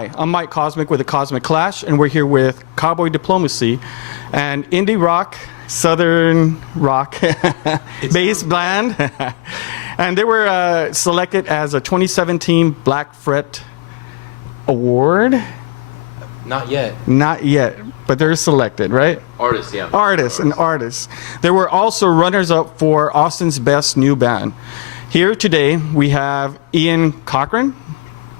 Hi, I'm Mike Cosmic with the Cosmic Clash, and we're here with Cowboy Diplomacy, an indie rock, southern rock bass band. And they were selected as a 2017 Black Fret Award. Not yet. Not yet, but they're selected, right? Artists, yeah. Artists. They were also runners-up for Austin's Best New Band. Here today, we have Ian Cochran,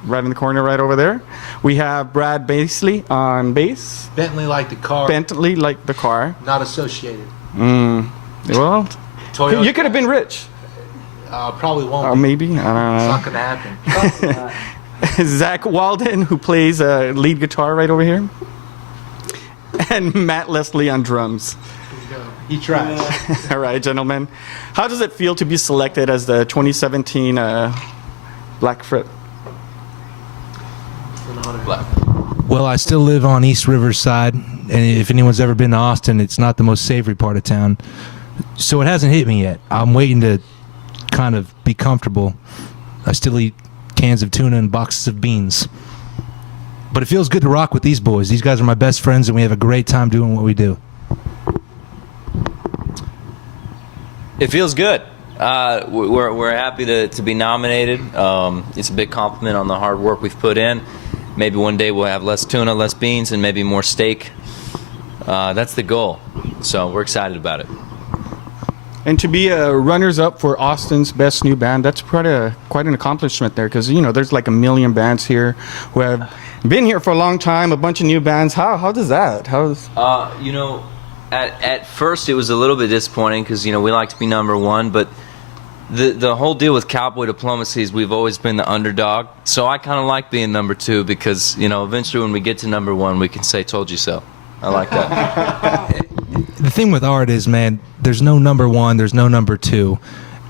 right in the corner right over there. We have Brad Basley on bass. Bentley like the car. Bentley like the car. Not associated. Well, Toyota. you could have been rich. Probably won't. Or maybe, I don't It's know. not going to happen. Zach Walden, who plays lead guitar right over here. And Matt Leslie on drums. He tries. All right, gentlemen. How does it feel to be selected as the 2017 Black Fret? Well, I still live on East Riverside, and if anyone's ever been to Austin, it's not the most savory part of town. So it hasn't hit me yet. I'm waiting to kind of be comfortable. I still eat cans of tuna and boxes of beans. But it feels good to rock with these boys. These guys are my best friends, and we have a great time doing what we do. It feels good. We're happy to be nominated. It's a big compliment on the hard work we've put in. Maybe one day we'll have less tuna, less beans, and maybe more steak. That's the goal. So we're excited about it. And to be runners-up for Austin's Best New Band, that's quite an accomplishment there, because there's like a million bands here who have been here for a long time. A bunch of new bands. How does that? At first it was a little bit disappointing because we like to be number one, but the whole deal with Cowboy Diplomacy is we've always been the underdog. So I kind of like being number two because eventually when we get to number one, we can say "told you so." I like that. The thing with art is, man, there's no number one, there's no number two.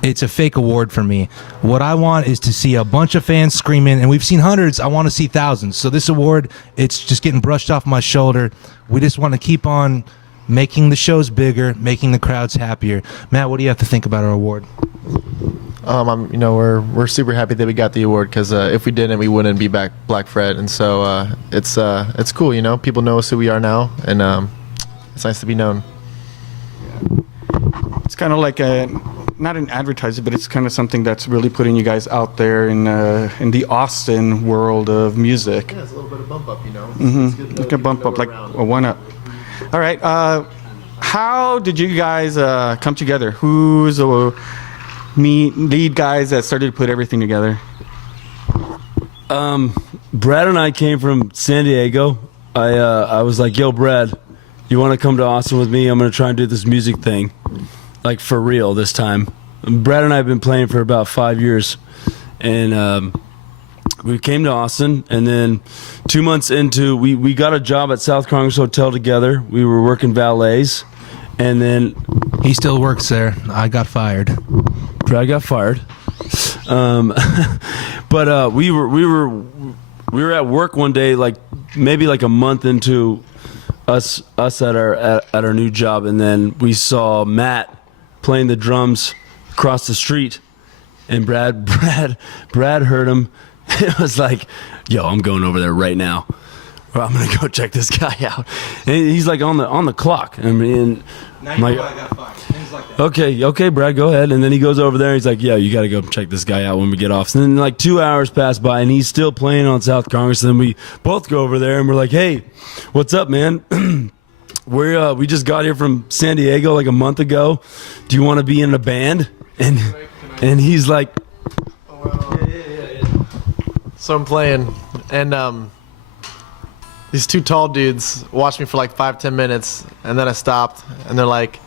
It's a fake award for me. What I want is to see a bunch of fans screaming, and we've seen hundreds. I want to see thousands. So this award, it's just getting brushed off my shoulder. We just want to keep on making the shows bigger, making the crowds happier. Matt, what do you have to think about our award? We're super happy that we got the award because if we didn't, we wouldn't be back Black Fret, and so it's cool. People know us who we are now, and it's nice to be known. It's kind of like not an advertisement, but it's kind of something that's really putting you guys out there in the Austin world of music. Yeah, it's a little bit of bump up, It's good to like a bump up, like a one up. All right. How did you guys come together? Who's the lead guys that started to put everything together? Brad and I came from San Diego. I was like, yo, Brad, you want to come to Austin with me? I'm going to try and do this music thing, like for real this time. Brad and I have been playing for about 5 years, and we came to Austin, and then 2 months into, we got a job at South Congress Hotel together. We were working valets, and then He still works there. I got fired. Brad got fired. But we were at work one day, like maybe like a month into us at our new job, and then we saw Matt playing the drums across the street, and Brad heard him. It was like, yo, I'm going over there right now. I'm gonna go check this guy out. And he's like on the clock. I mean, Now you know why I got fired. Things like that. okay, Brad, go ahead. And then he goes over there. He's like, yeah, you got to go check this guy out when we get off. And then like 2 hours pass by, and he's still playing on South Congress. And then we both go over there, and we're like, hey, what's up, man? We just got here from San Diego like a month ago. Do you want to be in a band? And he's like, So I'm playing, and these two tall dudes watched me for like 5-10 minutes, and then I stopped, and they're like,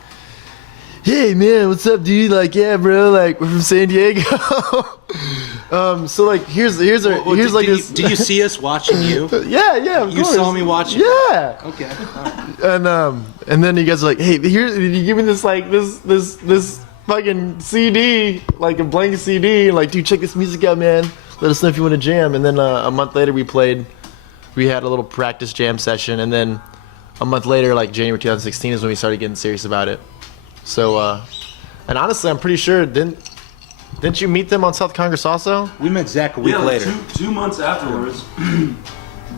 hey man, what's up, dude? Like, yeah, bro, like we're from San Diego. So like here's Did you see us watching you? yeah, of You course. saw me watching? Yeah. Okay. And then you guys are like, hey, here, you give me this like this fucking CD, like a blank CD, like, dude, check this music out, man. Let us know if you want to jam. And then a month later we had a little practice jam session, and then a month later, like January 2016 is when we started getting serious about it. So and honestly, I'm pretty sure didn't you meet them on South Congress also? We met Zach a week later. Like 2 months afterwards.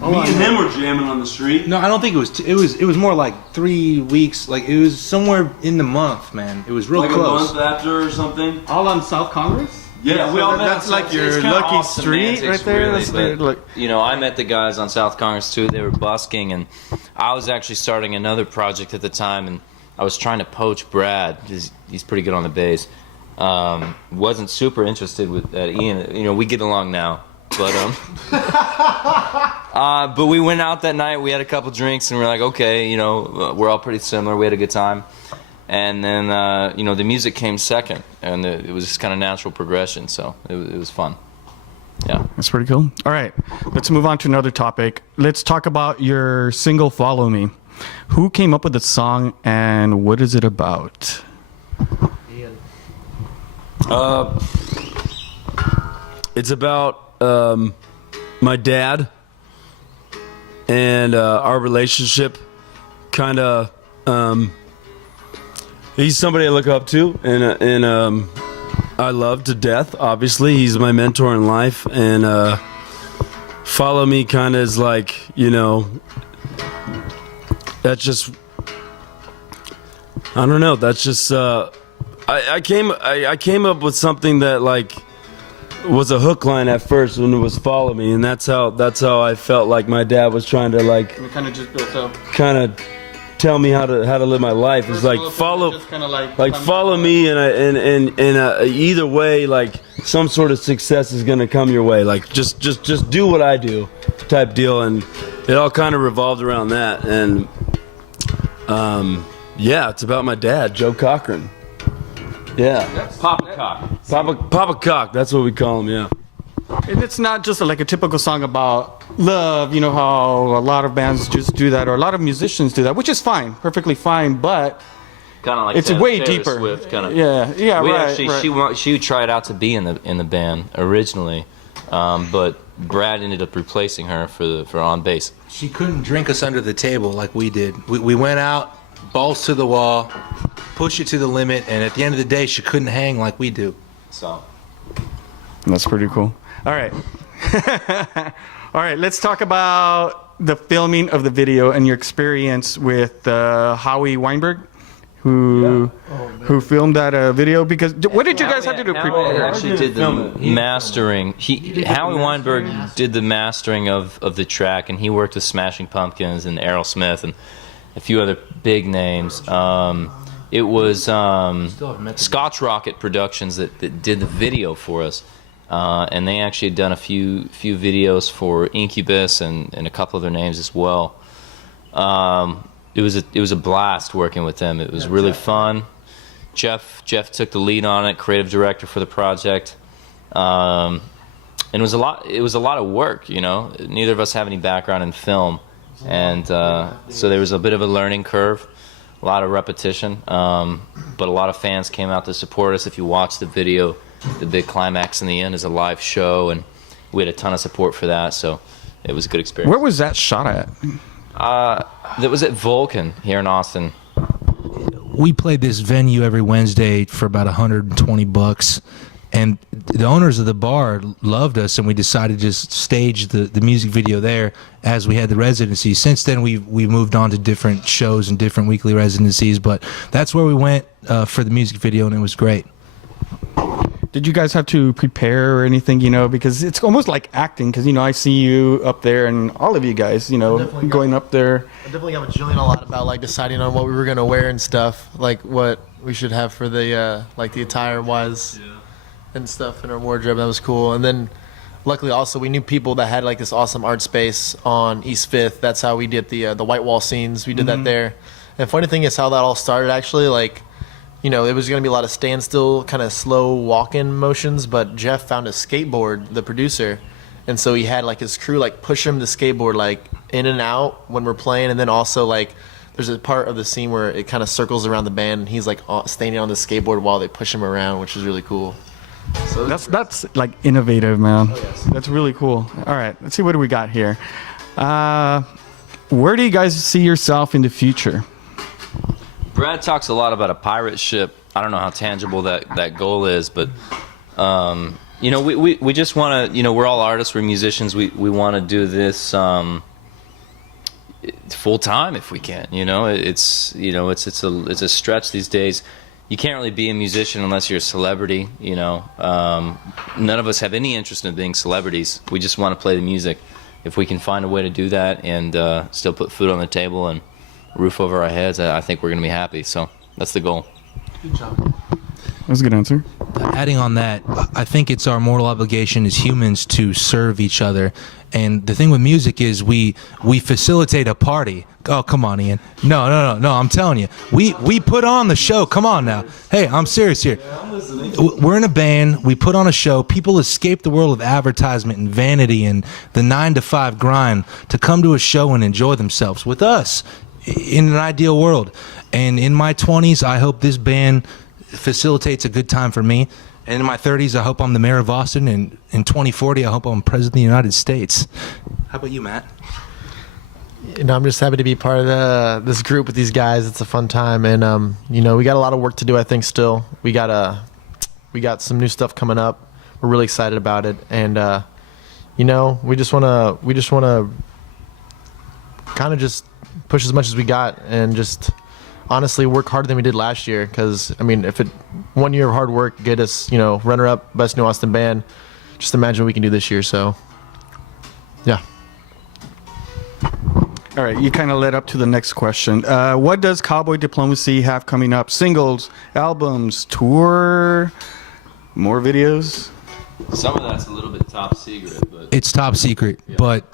Me and him were jamming on the street. No, I don't think it was. It was more like 3 weeks. Like it was somewhere in the month, man. It was real Like close. a month after or something. All on South Congress? Yeah, we all met. That's like your It's kinda lucky off street semantics, right there. really, That's but, like, you know, I met the guys on South Congress too. They were busking, and I was actually starting another project at the time, and I was trying to poach Brad. He's pretty good on the bass. Wasn't super interested with Ian. You know, we get along now, but but we went out that night. We had a couple drinks, and we're like, okay, you know, we're all pretty similar. We had a good time. And then, you know, the music came second, and it was just kind of natural progression, so it was fun. Yeah. That's pretty cool. All right, let's move on to another topic. Let's talk about your single, Follow Me. Who came up with the song, and what is it about? It's about my dad and our relationship. Kind of, he's somebody I look up to, and I love to death. Obviously, he's my mentor in life, and Follow Me kind of is like, you know, that's just, I don't know. That's just I came up with something that like was a hook line at first when it was Follow Me, and that's how I felt like my dad was trying to like It kind of just built up. kind of tell me how to live my life. It's like follow me, and either way, like some sort of success is gonna come your way. Like just do what I do, type deal, and it all kind of revolved around that. And yeah, it's about my dad, Joe Cochran. Yeah, Papa Cock. Papa Cock. That's what we call him. Yeah. And it's not just like a typical song about love, you know how a lot of bands just do that, or a lot of musicians do that, which is fine, perfectly fine, but Kind of like it's Taylor, way Taylor deeper. Swift, kind of. Yeah, We right, actually, right. she tried out to be in the band originally, but Brad ended up replacing her for on bass. She couldn't drink us under the table like we did. We went out, balls to the wall, push it to the limit, and at the end of the day, she couldn't hang like we do. So That's pretty cool. All right. All right, let's talk about the filming of the video and your experience with Howie Weinberg, who filmed that video. Because what did you guys have to do? Howie Prepare? actually did the mastering. Howie Weinberg did the mastering of the track, and he worked with Smashing Pumpkins and Aerosmith and a few other big names. It was Scotch Rocket Productions that did the video for us, and they actually had done a few videos for Incubus and a couple other names as well. It was a blast working with them. It was really fun. Jeff took the lead on it, creative director for the project, and it was a lot of work. You know, neither of us have any background in film, and so there was a bit of a learning curve. A lot of repetition, but a lot of fans came out to support us. If you watch the video, the big climax in the end is a live show, and we had a ton of support for that, so it was a good experience. Where was that shot at? That was at Vulcan here in Austin. We played this venue every Wednesday for about $120, and the owners of the bar loved us, and we decided to just stage the music video there as we had the residency. Since then, we moved on to different shows and different weekly residencies, but that's where we went for the music video, and it was great. Did you guys have to prepare or anything, you know, because it's almost like acting, because, you know, I see you up there and all of you guys, you know, Definitely going up there. I definitely got with Gillian a lot about like deciding on what we were gonna wear and stuff, like what we should have for the like the attire wise and stuff in our wardrobe. That was cool. And then luckily also we knew people that had like this awesome art space on East 5th. That's how we did the white wall scenes. We did that there. And funny thing is how that all started actually, like, you know, it was going to be a lot of standstill, kind of slow walk-in motions, but Jeff found a skateboard, the producer, and so he had like his crew like push him the skateboard like in and out when we're playing, and then also like there's a part of the scene where it kind of circles around the band, and he's like standing on the skateboard while they push him around, which is really cool. So That's like innovative, man. That's really cool. All right, let's see what do we got here. Where do you guys see yourself in the future? Brad talks a lot about a pirate ship. I don't know how tangible that goal is, but We just want to, we're all artists, we're musicians. We want to do this full time if we can. It's a stretch these days. You can't really be a musician unless you're a celebrity. None of us have any interest in being celebrities. We just want to play the music. If we can find a way to do that and still put food on the table and a roof over our heads, I think we're going to be happy. So that's the goal. Good job. That's a good answer. Adding on that, I think it's our moral obligation as humans to serve each other. And the thing with music is we facilitate a party. Oh, come on, Ian. No, I'm telling you. We put on the show. Come on now. Hey, I'm serious here. We're in a band. We put on a show. People escape the world of advertisement and vanity and the 9-to-5 grind to come to a show and enjoy themselves with us in an ideal world. And in my 20s, I hope this band facilitates a good time for me. And in my 30s, I hope I'm the mayor of Austin. And in 2040, I hope I'm president of the United States. How about you, Matt? I'm just happy to be part of this group with these guys. It's a fun time, and we got a lot of work to do. I think still we got some new stuff coming up. We're really excited about it, and we just wanna kind of just push as much as we got, and just honestly work harder than we did last year. Because if 1 year of hard work get us runner up best new Austin band, just imagine what we can do this year. So yeah. All right, you kind of led up to the next question. What does Cowboy Diplomacy have coming up? Singles, albums, tour, more videos? Some of that's a little bit top secret, but It's top secret, Yeah. but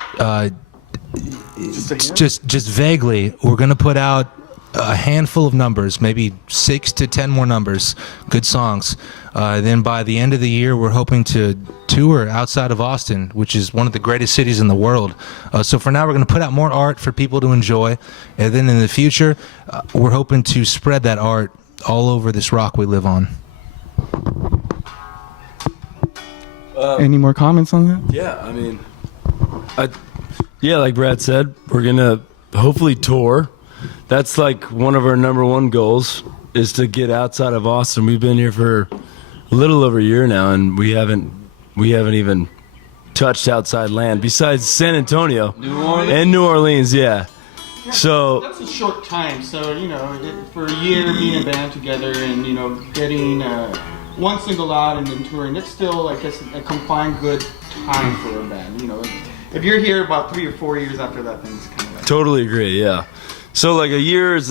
just vaguely, we're gonna put out a handful of numbers, maybe 6 to 10 more numbers, good songs. Then by the end of the year, we're hoping to tour outside of Austin, which is one of the greatest cities in the world. So for now, we're going to put out more art for people to enjoy. And then in the future, we're hoping to spread that art all over this rock we live on. Any more comments on that? Yeah, like Brad said, we're gonna hopefully tour. That's like one of our number one goals, is to get outside of Austin. We've been here for a little over a year now, and we haven't even touched outside land besides San Antonio and New Orleans. Yeah. So that's a short time. So for a year being a band together and getting one single out and then touring, it's still I guess a confined good time for a band. If you're here about 3 or 4 years after that, then it's kind of like totally agree. Yeah. So like a year is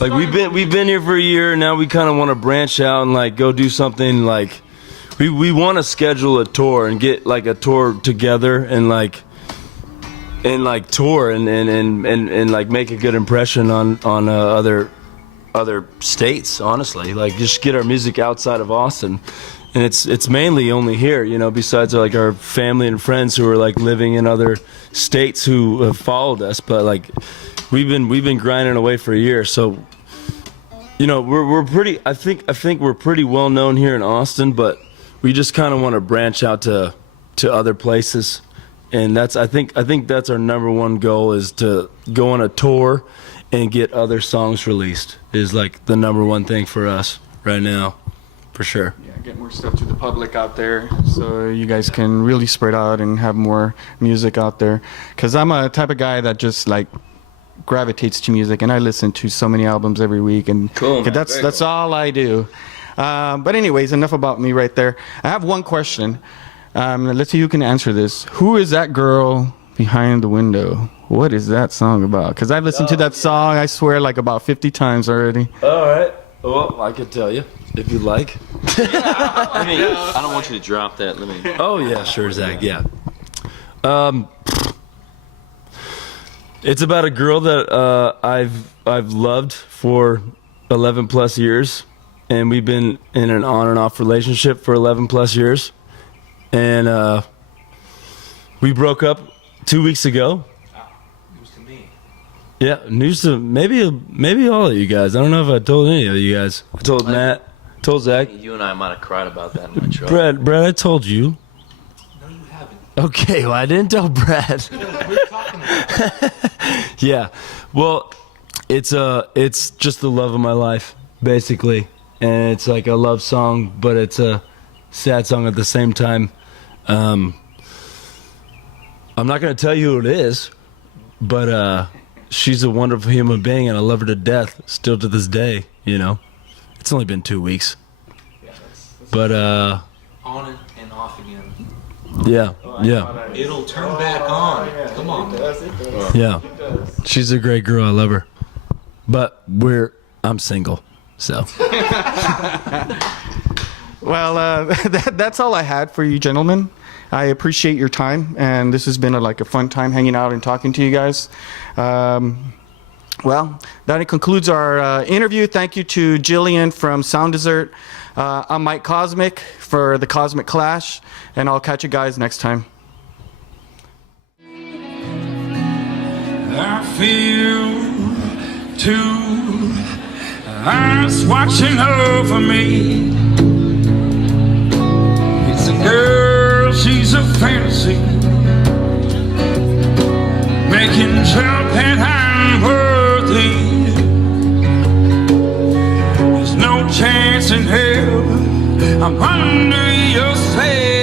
like we've been here for a year. Now we kind of want to branch out and like go do something like we want to schedule a tour and get like a tour together and like tour and like make a good impression on other states. Honestly, like just get our music outside of Austin. And it's mainly only here, besides like our family and friends who are like living in other states who have followed us. But like we've been grinding away for a year, so we're pretty. I think we're pretty well known here in Austin, but we just kind of want to branch out to other places, and I think that's our number one goal, is to go on a tour and get other songs released. Is like the number one thing for us right now, for sure. yeah, get more stuff to the public out there, so you guys can really spread out and have more music out there. Because I'm a type of guy that just like gravitates to music, and I listen to so many albums every week, and Cool, man. that's Very cool. all I do. But anyways, enough about me right there. I have one question. Let's see who can answer this. Who is that girl behind the window? What is that song about? Because I've listened to that song, I swear, like about 50 times already. All right. Well, I could tell you if you'd like. I don't want you to drop that. Let me. Oh yeah, sure, Zach. Yeah. It's about a girl that I've loved for 11 plus years, and we've been in an on and off relationship for 11 plus years, and we broke up 2 weeks ago. News to me. Yeah, news to maybe all of you guys. I don't know if I told any of you guys. I told Matt, told Zach. You and I might have cried about that in my truck. Brad, I told you. No, you haven't. Okay, well, I didn't tell Brad. We're talking about Yeah, well, it's just the love of my life, basically, and it's like a love song, but it's a sad song at the same time. I'm not going to tell you who it is, but she's a wonderful human being, and I love her to death, still to this day, you know. It's only been 2 weeks. But, On and off again. yeah. It'll turn back on. Come on. Yeah. She's a great girl. I love her. But I'm single, so. Well, that's all I had for you gentlemen. I appreciate your time, and this has been a fun time hanging out and talking to you guys. Well, that concludes our interview. Thank you to Gillian from Sound Desert. I'm Mike Cosmic for the Cosmic Clash, and I'll catch you guys next time. I feel two eyes watching over me. It's a girl, she's a fantasy, making sure that I'm worthy. There's no chance in hell I'm under your spell.